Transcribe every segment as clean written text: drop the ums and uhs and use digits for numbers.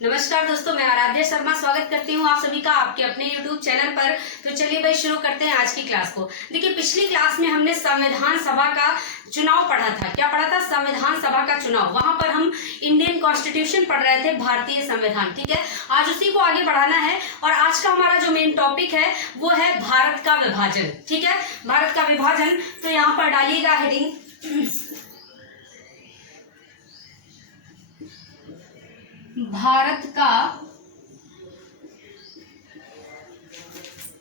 नमस्कार दोस्तों, मैं आराध्या शर्मा स्वागत करती हूँ आप सभी का आपके अपने YouTube चैनल पर। तो चलिए भाई शुरू करते हैं आज की क्लास को। देखिए, पिछली क्लास में हमने संविधान सभा का चुनाव पढ़ा था। क्या पढ़ा था? संविधान सभा का चुनाव। वहां पर हम इंडियन कॉन्स्टिट्यूशन पढ़ रहे थे, भारतीय संविधान। ठीक है, आज उसी को आगे बढ़ाना है और आज का हमारा जो मेन टॉपिक है वो है भारत का विभाजन। ठीक है, भारत का विभाजन। तो यहाँ पर डालिएगा हेडिंग भारत का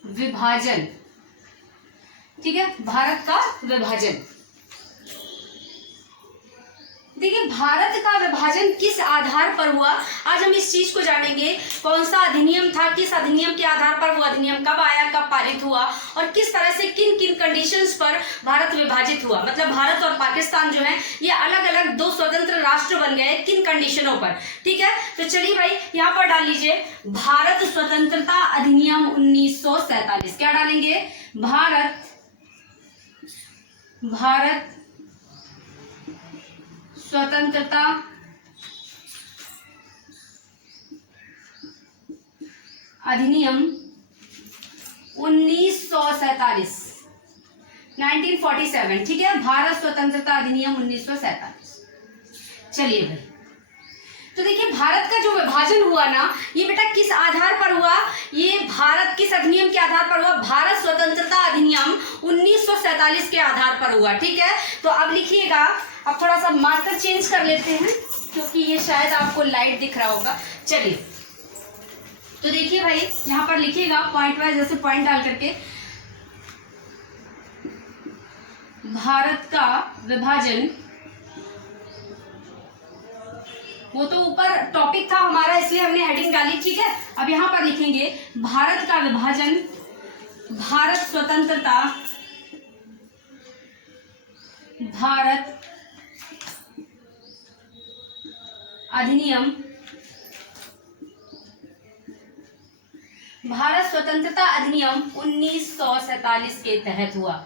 विभाजन। ठीक है, भारत का विभाजन। देखिए, भारत का विभाजन किस आधार पर हुआ, आज हम इस चीज को जानेंगे। कौन सा अधिनियम था, किस अधिनियम के आधार पर वो अधिनियम कब आया, कब पारित हुआ और किस तरह से किन किन कंडीशंस पर भारत विभाजित हुआ। मतलब भारत और पाकिस्तान जो है ये अलग अलग दो स्वतंत्र राष्ट्र बन गए, किन कंडीशनों पर। ठीक है, तो चलिए भाई यहाँ पर डाल लीजिए भारत स्वतंत्रता अधिनियम 1947। क्या डालेंगे? भारत स्वतंत्रता अधिनियम 1947, 1947। ठीक है, भारत स्वतंत्रता अधिनियम 1947। चलिए भाई, तो देखिए भारत का जो विभाजन हुआ ना, ये बेटा किस आधार पर हुआ? ये भारत किस अधिनियम के आधार पर हुआ? भारत स्वतंत्रता अधिनियम 1947 के आधार पर हुआ। ठीक है, तो अब लिखिएगा। अब थोड़ा सा मार्कर चेंज कर लेते हैं क्योंकि ये शायद आपको लाइट दिख रहा होगा। चलिए, तो देखिए भाई यहाँ पर लिखिएगा पॉइंट वाइज, जैसे पॉइंट डाल करके भारत का विभाजन। वो तो ऊपर टॉपिक था हमारा इसलिए हमने हेडिंग डाली। ठीक है, अब यहाँ पर लिखेंगे भारत का विभाजन, भारत स्वतंत्रता, भारत अधिनियम, भारत स्वतंत्रता अधिनियम 1947 के तहत हुआ।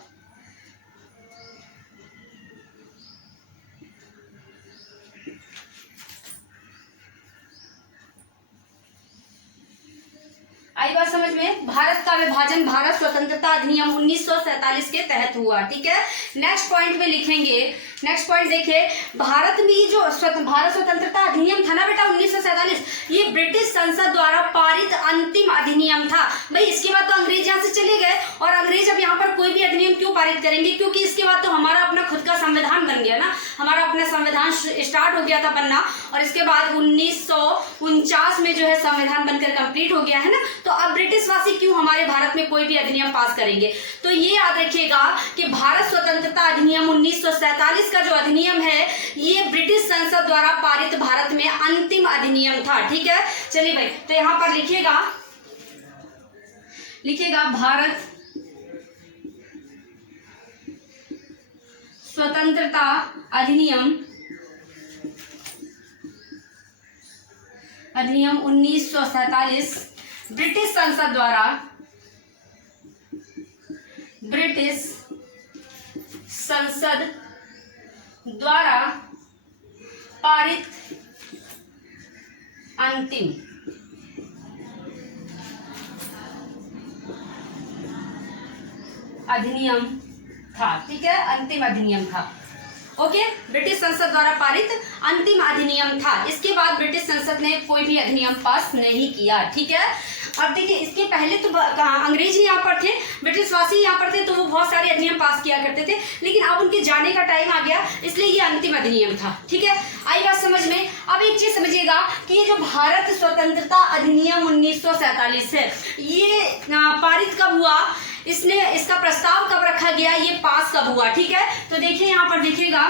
आई बात समझ में? भारत का विभाजन भारत स्वतंत्रता अधिनियम 1947 के तहत हुआ। ठीक है, नेक्स्ट पॉइंट में लिखेंगे। नेक्स्ट पॉइंट देखिए, भारत में जो भारत स्वतंत्रता अधिनियम था ना बेटा 1947, ये ब्रिटिश संसद द्वारा पारित अंतिम अधिनियम था। भाई इसके बाद तो अंग्रेज यहाँ से चले गए और अंग्रेज अब यहाँ पर कोई भी अधिनियम क्यों पारित करेंगे? क्योंकि इसके बाद तो हमारा अपना खुद का संविधान बन गया ना, हमारा अपना संविधान स्टार्ट हो गया था बनना और इसके बाद 1949 में जो है संविधान बनकर कंप्लीट हो गया है ना। तो अब ब्रिटिश वासी क्यों हमारे भारत में कोई भी अधिनियम पास करेंगे? तो ये याद रखिएगा कि भारत स्वतंत्रता अधिनियम 1947 का जो अधिनियम है ये ब्रिटिश संसद द्वारा पारित भारत में अंतिम अधिनियम था। ठीक है, चलिए भाई, तो यहां पर लिखिएगा भारत स्वतंत्रता अधिनियम 1947 ब्रिटिश संसद द्वारा पारित अंतिम अधिनियम था। ठीक है, अंतिम अधिनियम था। ओके, ब्रिटिश संसद द्वारा पारित अंतिम अधिनियम था। इसके बाद ब्रिटिश संसद ने कोई भी अधिनियम पास नहीं किया। ठीक है, अब देखिए इसके पहले तो अंग्रेज ही यहाँ पर थे, ब्रिटिशवासी यहाँ पर थे, तो वो बहुत सारे अधिनियम पास किया करते थे, लेकिन अब उनके जाने का टाइम आ गया इसलिए ये अंतिम अधिनियम था। ठीक है, आई बात समझ में? अब एक चीज समझिएगा कि ये जो भारत स्वतंत्रता अधिनियम 1947 है ये पारित कब हुआ, इसका प्रस्ताव कब रखा गया, ये पास कब हुआ? ठीक है, तो देखिए यहाँ पर देखिएगा,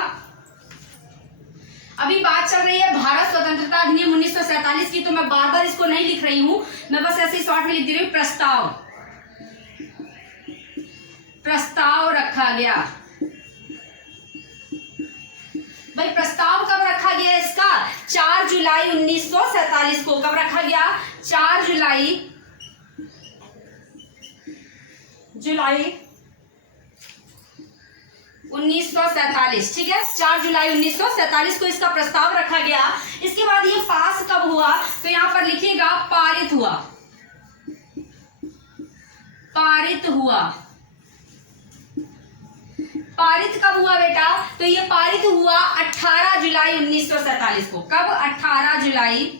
अभी बात चल रही है भारत स्वतंत्रता अधिनियम 1947 की, तो मैं बार बार इसको नहीं लिख रही हूं, मैं बस ऐसे ही शॉर्ट में लिख दे रही हूं। प्रस्ताव रखा गया। भाई प्रस्ताव कब रखा गया इसका? 4 जुलाई 1947 को। कब रखा गया? 4 जुलाई 1947 1947, ठीक है, 4 जुलाई 1947 को इसका प्रस्ताव रखा गया। इसके बाद ये पास कब हुआ, तो यहाँ पर लिखिएगा पारित हुआ, पारित हुआ। पारित कब हुआ बेटा, तो ये पारित हुआ 18 जुलाई 1947 को। कब, 18 जुलाई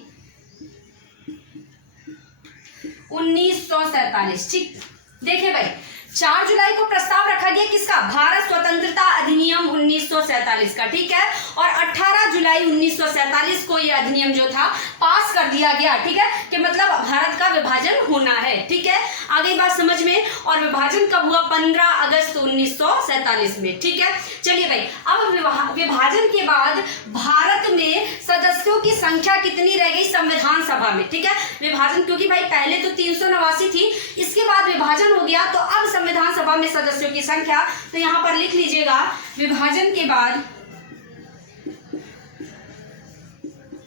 1947, ठीक। देखिए भाई, 4 जुलाई को प्रस्ताव रखा गया किसका, भारत स्वतंत्रता अधिनियम 1947 का, ठीक है, और 18 जुलाई 1947 को ये अधिनियम जो था पास कर दिया गया, ठीक है, कि मतलब भारत का विभाजन होना है, ठीक है। आगे बात समझ में। और विभाजन कब हुआ, 15 अगस्त 1947 में, ठीक है। चलिए भाई, अब विभाजन के बाद भारत में सदस्यों की संख्या कितनी रह गई संविधान सभा में, ठीक है। विभाजन, क्योंकि भाई पहले तो 389 थी, इसके बाद विभाजन हो गया, तो अब संविधान सभा में सदस्यों की संख्या, तो यहां पर लिख लीजिएगा, विभाजन के बाद,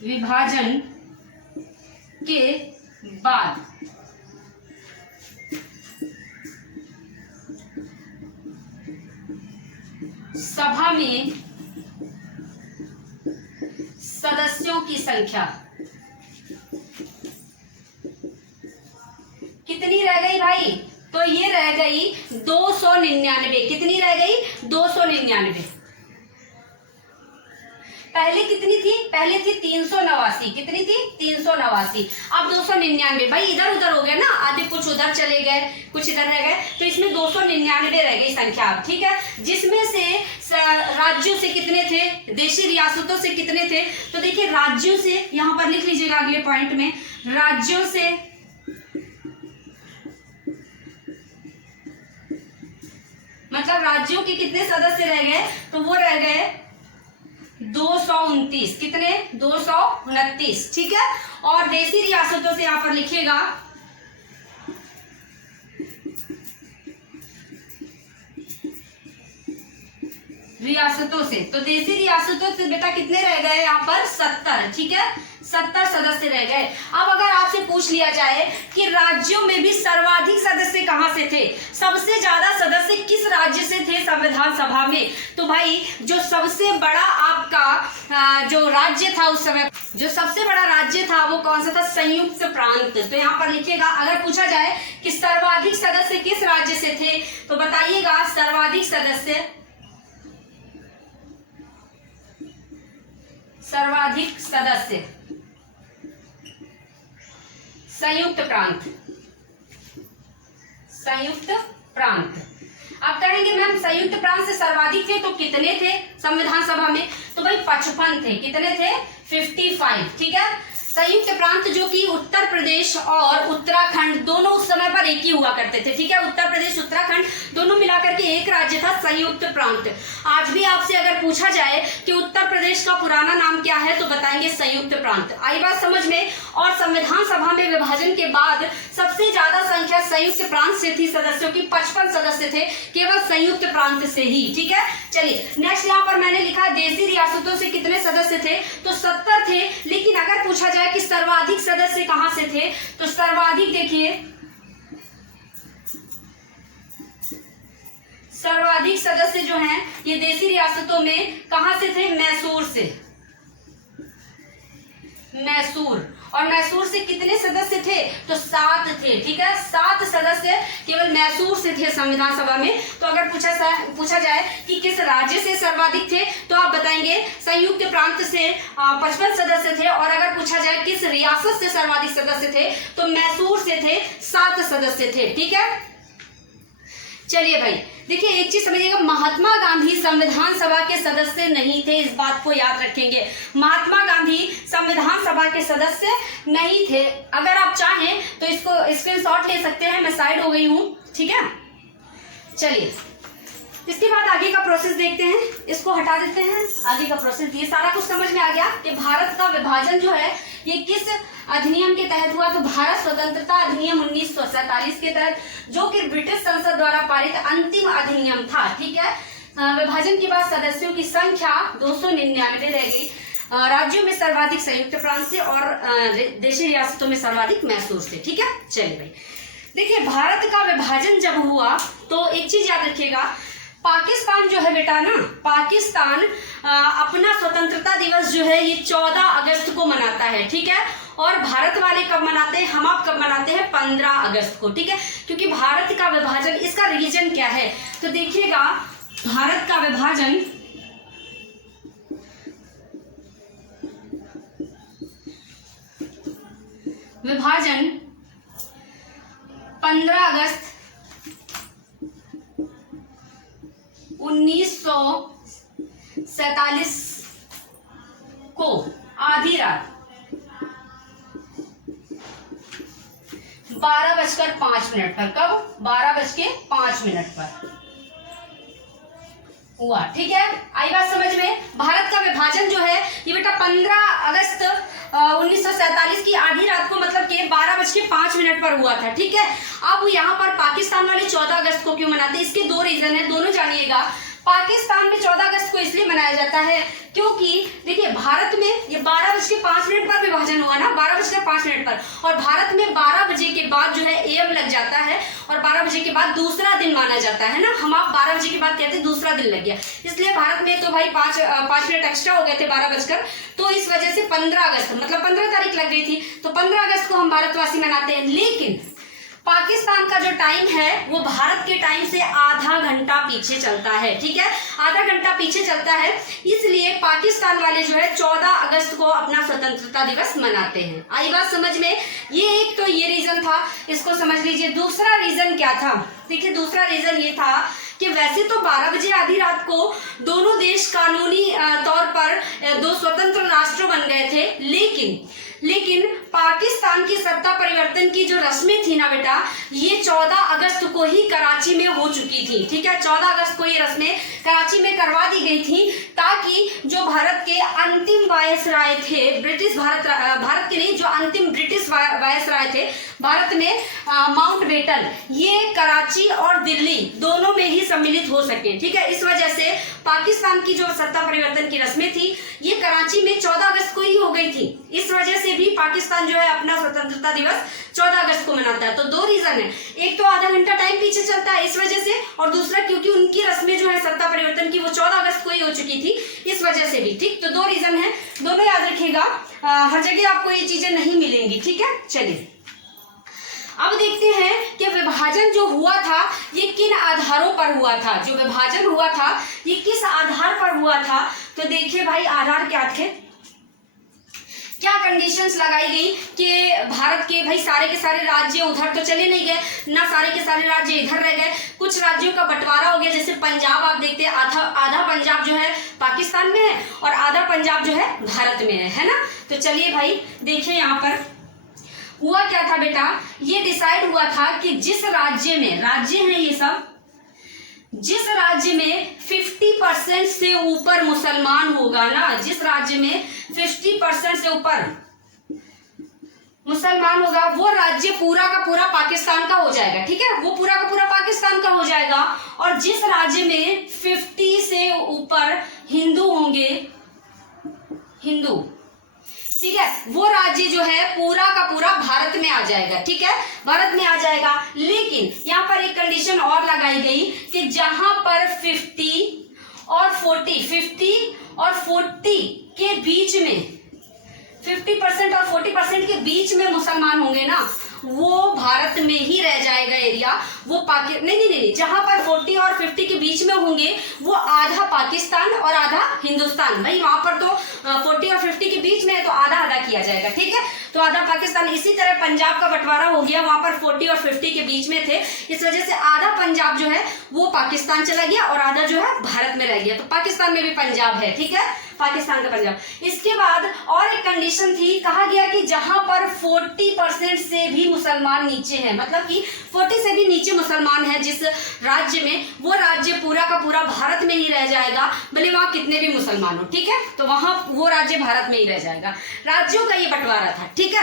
विभाजन के बाद सभा में सदस्यों की संख्या कितनी रह गई भाई, तो ये रह गई 299। कितनी रह गई, 299। पहले कितनी थी, पहले थी 389। कितनी थी, 389। अब 299। भाई इधर उधर हो गया ना, आधे कुछ उधर चले गए, कुछ इधर रह गए, तो इसमें 299 रह गई संख्या, ठीक है। जिसमें से राज्यों से कितने थे, देशी रियासतों से कितने थे, तो देखिए राज्यों से यहां पर लिख लीजिएगा अगले पॉइंट में, राज्यों से मतलब राज्यों के कितने सदस्य रह गए, तो वो रह गए 229। कितने, 229, ठीक है। और देशी रियासतों से यहां पर लिखिएगा रियासतों से, तो देशी रियासतों से बेटा कितने रह गए यहाँ पर, 70, ठीक है, 70 सदस्य रह गए। अब अगर आपसे पूछ लिया जाए कि राज्यों में भी सर्वाधिक सदस्य कहां से थे, सबसे ज्यादा सदस्य किस राज्य से थे संविधान सभा में, तो भाई जो सबसे बड़ा आपका जो राज्य था उस समय, जो सबसे बड़ा राज्य था वो कौन सा था, संयुक्त प्रांत। तो यहाँ पर लिखिएगा, अगर पूछा जाए कि सर्वाधिक सदस्य किस राज्य से थे, तो बताइएगा सर्वाधिक सदस्य, सर्वाधिक सदस्य संयुक्त प्रांत, संयुक्त प्रांत। आप कहेंगे मैम संयुक्त प्रांत से सर्वाधिक थे तो कितने थे संविधान सभा में, तो भाई 55 थे। कितने थे, 55, ठीक है। संयुक्त प्रांत जो कि उत्तर प्रदेश और उत्तराखंड दोनों उस समय पर एक ही हुआ करते थे, ठीक है। उत्तर प्रदेश उत्तराखंड दोनों मिलाकर के एक राज्य था संयुक्त प्रांत। आज भी आपसे अगर पूछा जाए कि उत्तर प्रदेश का पुराना नाम क्या है, तो बताएंगे संयुक्त प्रांत। आई बात समझ में। और संविधान सभा में विभाजन के बाद सबसे ज्यादा संख्या संयुक्त प्रांत से थी सदस्यों की, 55 सदस्य थे केवल संयुक्त प्रांत से ही, ठीक है। चलिए नेक्स्ट यहाँ पर मैंने लिखा देशी रियासतों से कितने सदस्य थे, तो 70 थे। लेकिन अगर पूछा जाए कि सर्वाधिक सदस्य कहां से थे, तो सर्वाधिक देखिए, सर्वाधिक सदस्य जो हैं ये देशी रियासतों में कहां से थे, मैसूर से, मैसूर। और मैसूर से कितने सदस्य थे, तो 7 थे, ठीक है। 7 सदस्य केवल मैसूर से थे संविधान सभा में। तो अगर पूछा जाए कि किस राज्य से सर्वाधिक थे, तो आप बताएंगे संयुक्त प्रांत से 55 सदस्य थे। और अगर पूछा जाए किस रियासत से सर्वाधिक सदस्य थे, तो मैसूर से थे, 7 सदस्य थे, ठीक है। चलिए भाई देखिए एक चीज समझिएगा, महात्मा गांधी संविधान सभा के सदस्य नहीं थे, इस बात को याद रखेंगे। महात्मा गांधी संविधान सभा के सदस्य नहीं थे। अगर आप चाहें तो इसको स्क्रीनशॉट ले सकते हैं, मैं साइड हो गई हूं, ठीक है। चलिए इसके बाद आगे का प्रोसेस देखते हैं, इसको हटा देते हैं। आगे का प्रोसेस ये सारा कुछ समझ में आ गया कि भारत का विभाजन जो है ये किस अधिनियम के तहत हुआ, तो भारत स्वतंत्रता अधिनियम 1947 के तहत, जो कि ब्रिटिश संसद द्वारा पारित अंतिम अधिनियम था, ठीक है। विभाजन के बाद सदस्यों की संख्या 299 रह गई। राज्यों में सर्वाधिक संयुक्त प्रांत से और देशी रियासतों में सर्वाधिक मैसूर से, ठीक है। चलिए भाई देखिए भारत का विभाजन जब हुआ तो एक चीज याद रखिएगा, पाकिस्तान जो है बेटा ना, पाकिस्तान अपना स्वतंत्रता दिवस जो है ये 14 अगस्त को मनाता है, ठीक है। और भारत वाले कब मनाते हैं, हम आप कब मनाते हैं, 15 अगस्त को, ठीक है। क्योंकि भारत का विभाजन, इसका रीजन क्या है तो देखिएगा, भारत का विभाजन 15 अगस्त 1947 को आधी रात 12:05 पर, कब 12:05 पर हुआ, ठीक है। आई बात समझ में। भारत का विभाजन जो है ये बेटा 15 अगस्त 1947 की आधी रात को, मतलब कि 12:05 पर हुआ था, ठीक है। अब यहाँ पर पाकिस्तान वाले 14 अगस्त को क्यों मनाते हैं, इसके 2 रीजन है, दोनों जानिएगा। पाकिस्तान में 14 अगस्त को इसलिए मनाया जाता है क्योंकि देखिए, भारत में ये 12:05 पर विभाजन हुआ ना, 12:05 पर, और भारत में 12 बजे के बाद जो है एएम लग जाता है, और 12 बजे के बाद दूसरा दिन माना जाता है ना, हम आप 12 बजे के बाद कहते हैं दूसरा दिन लग गया, इसलिए भारत में तो भाई 5 मिनट एक्स्ट्रा हो गए थे 12 बजकर, तो इस वजह से 15 अगस्त मतलब 15 तारीख लग गई थी, तो 15 अगस्त को हम भारतवासी मनाते हैं। लेकिन पाकिस्तान का जो टाइम है वो भारत के टाइम से आधा घंटा पीछे चलता है, ठीक है, आधा घंटा पीछे चलता है, इसलिए पाकिस्तान वाले जो है 14 अगस्त को अपना स्वतंत्रता दिवस मनाते हैं। आई बात समझ में। ये एक तो ये रीजन था, इसको समझ लीजिए। दूसरा रीजन क्या था, देखिए दूसरा रीजन ये था कि वैसे तो 12 बजे आधी रात को दोनों देश कानूनी तौर पर 2 स्वतंत्र राष्ट्र बन गए थे, लेकिन पाकिस्तान की सत्ता परिवर्तन की जो रस्में थी ना बेटा, ये 14 अगस्त को ही कराची में हो चुकी थी, ठीक है। 14 अगस्त को ये रस्में कराची में करवा दी गई थी, ताकि जो भारत के अंतिम वायसराय थे, भारत के नहीं, जो अंतिम ब्रिटिश वायसराय थे भारत में, माउंटबेटन, ये कराची और दिल्ली दोनों में ही सम्मिलित हो सके, ठीक है। इस वजह से पाकिस्तान की जो सत्ता परिवर्तन की रस्में थी ये कराची में 14 अगस्त को ही हो गई थी, इस वजह से भी पाकिस्तान जो है अपना स्वतंत्रता दिवस 14 अगस्त को मनाता है। तो 2 रीजन है, एक तो आधा घंटा टाइम पीछे चलता है इस वजह से, और दूसरा क्योंकि उनकी रस्में जो है सत्ता परिवर्तन की वो 14 अगस्त को ही हो चुकी थी, इस वजह से भी, ठीक। तो 2 रीजन है, दोनों याद रखिएगा, हर जगह आपको ये चीजें नहीं मिलेंगी, ठीक है। चलिए अब देखते हैं कि विभाजन जो हुआ था ये किन आधारों पर हुआ था, जो विभाजन हुआ था ये किस आधार पर हुआ था। तो देखिए भाई, आधार क्या थे, क्या कंडीशंस लगाई गई कि भारत के भाई सारे के सारे राज्य उधर तो चले नहीं गए ना, सारे के सारे राज्य इधर रह गए, कुछ राज्यों का बंटवारा हो गया। जैसे पंजाब आप देखते हैं, आधा पंजाब जो है पाकिस्तान में है और आधा पंजाब जो है भारत में है ना। तो चलिए भाई देखिए, यहाँ पर हुआ क्या था बेटा, ये डिसाइड हुआ था कि जिस राज्य में, राज्य हैं ये सब, जिस राज्य में 50% से ऊपर मुसलमान होगा ना, जिस राज्य में 50% से ऊपर मुसलमान होगा, वो राज्य पूरा का पूरा पाकिस्तान का हो जाएगा, ठीक है, वो पूरा का पूरा पाकिस्तान का हो जाएगा। और जिस राज्य में 50 से ऊपर हिंदू होंगे, हिंदू, ठीक है, वो राज्य जो है पूरा का पूरा भारत में आ जाएगा, ठीक है, भारत में आ जाएगा। लेकिन यहाँ पर एक कंडीशन और लगाई गई कि जहां पर 50 और 40 के बीच में, 50% और 40% के बीच में मुसलमान होंगे ना, वो भारत में ही रह जाएगा एरिया, वो नहीं, जहां पर 40 और 50 के बीच में होंगे वो आधा पाकिस्तान और आधा हिंदुस्तान, भाई वहां पर तो 40 और 50 के बीच में है तो आधा आधा किया जाएगा, ठीक है, तो आधा पाकिस्तान। इसी तरह पंजाब का बंटवारा हो गया, वहां पर 40 और 50 के बीच में थे, इस वजह से आधा पंजाब जो है वो पाकिस्तान चला गया और आधा जो है भारत में रह गया, तो पाकिस्तान में भी पंजाब है, ठीक है, पाकिस्तान का पंजाब। इसके बाद और एक कंडीशन थी, कहा गया कि जहां पर 40% से भी मुसलमान नीचे हैं, मतलब कि 40 से भी नीचे मुसलमान है जिस राज्य में, वो राज्य पूरा का पूरा भारत में ही रह जाएगा, भले वहां कितने भी मुसलमान हो, ठीक है, तो वहां वो राज्य भारत में ही रह जाएगा। राज्यों का ये बंटवारा था, ठीक है।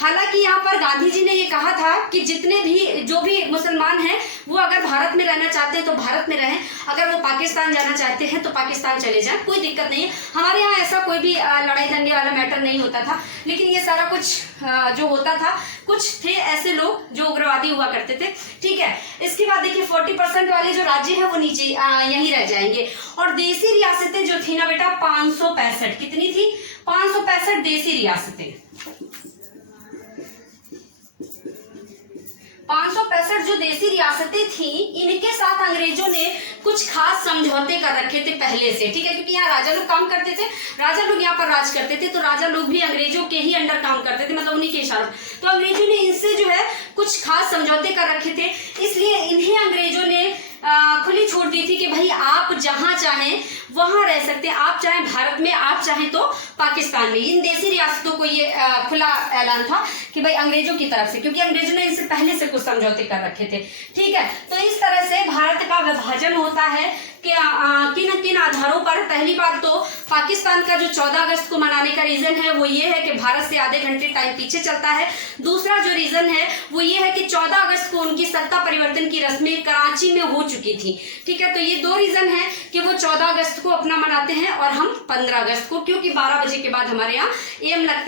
हालांकि यहाँ पर गांधी जी ने ये कहा था कि जितने भी जो भी मुसलमान हैं वो अगर भारत में रहना चाहते हैं तो भारत में रहें, अगर वो पाकिस्तान जाना चाहते हैं तो पाकिस्तान चले जाएं, कोई दिक्कत नहीं है। हमारे यहाँ ऐसा कोई भी लड़ाई दंगे वाला मैटर नहीं होता था, लेकिन ये सारा कुछ जो होता था, कुछ थे ऐसे लोग जो उग्रवादी हुआ करते थे। ठीक है, इसके बाद देखिए 40% वाले जो राज्य है वो नीचे यहीं रह जाएंगे। और देसी रियासतें जो थी ना बेटा 565, कितनी थी? 565 देसी रियासतें। 565 जो देसी रियासतें थी, इनके साथ अंग्रेजों ने कुछ खास समझौते कर रखे थे पहले से। ठीक है, क्योंकि यहाँ राजा लोग काम करते थे, राजा लोग यहाँ पर राज करते थे, तो राजा लोग भी अंग्रेजों के ही अंडर काम करते थे, मतलब उन्हीं के इशारों। तो अंग्रेजों ने इनसे जो है कुछ खास समझौते कर रखे थे, इसलिए इन्हें अंग्रेजों ने खुली छूट दी थी कि भाई आप जहां चाहें वहां रह सकते हैं, आप चाहें भारत में, आप चाहें तो पाकिस्तान में। इन देसी रियासतों को ये खुला ऐलान था कि भाई अंग्रेजों की तरफ से, क्योंकि अंग्रेजों ने इनसे पहले से कुछ समझौते कर रखे थे। ठीक है, तो इस तरह से भारत का विभाजन होता है कि किन किन आधारों पर। पहली बात तो पाकिस्तान का जो 14 अगस्त को मनाने का रीजन है वो ये है कि भारत से आधे घंटे टाइम पीछे चलता है। दूसरा जो रीजन है वो ये है कि 14 अगस्त को उनकी सत्ता परिवर्तन की रस्में कराची में हो चुकी थी। ठीक है, तो ये दो रीजन है कि वो 14 अगस्त को अपना मनाते हैं और हम 15 अगस्त को, क्योंकि 12 बजे के बाद हमारे यहाँ एम लगता है।